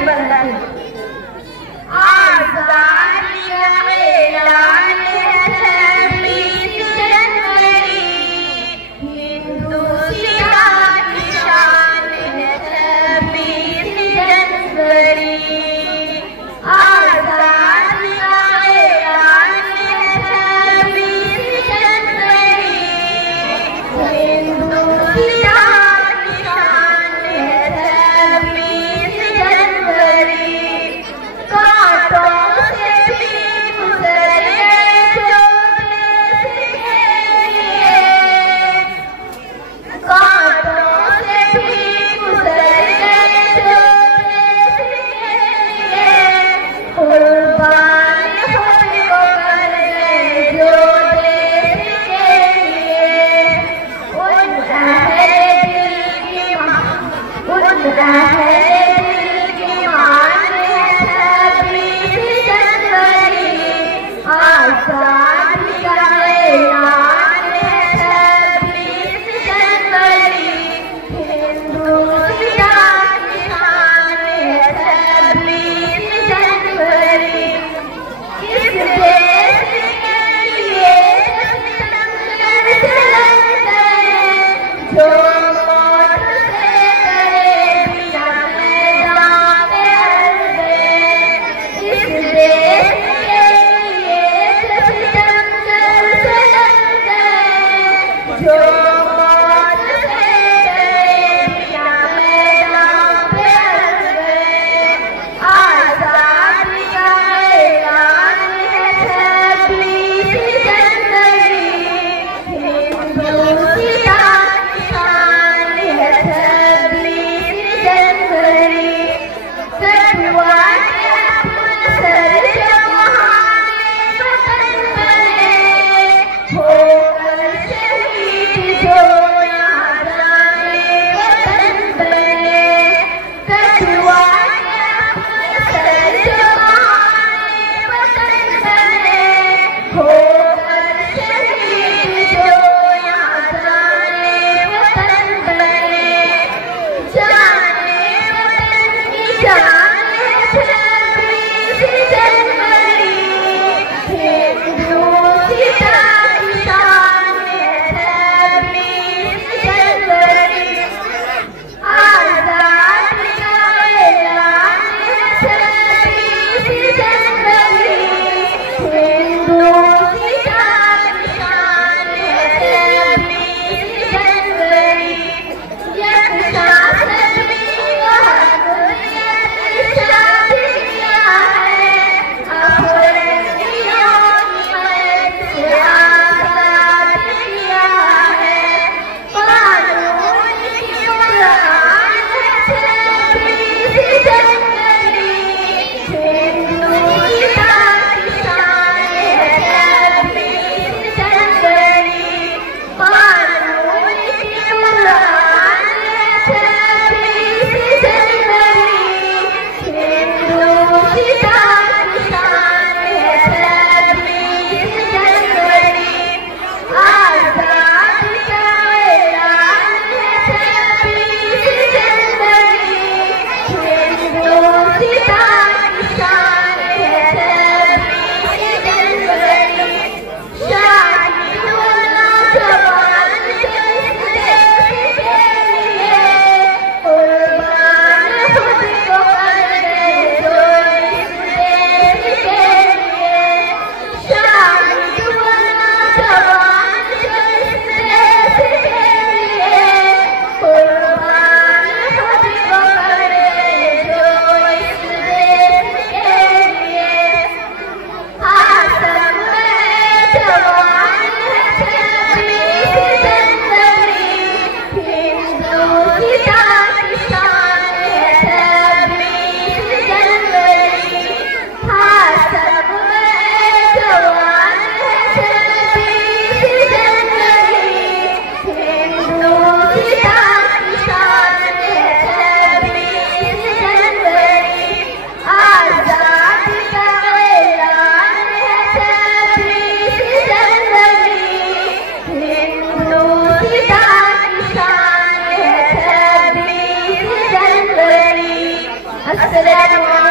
बंधन। आजादी का ऐलान है 26 जनवरी, हिंदुस्तान की शान है 26 जनवरी। आजादी का ऐलान है 26 जनवरी, हिंदुस्तान की शान है 26 जनवरी। कांटों से भी गुजर गए जो देश के लिए, कांटों से भी गुजर गए जो देश के लिए, कुर्बान होकर गए जो देश के लिए। उन अहले दिल की मान है 26 जनवरी। आजादी का ऐलान है 26 जनवरी, हिंदुस्तान की शान है 26 जनवरी। इस देश के लिए सितमगर चले गए, जो मौत से डरे बिना अस्सलामु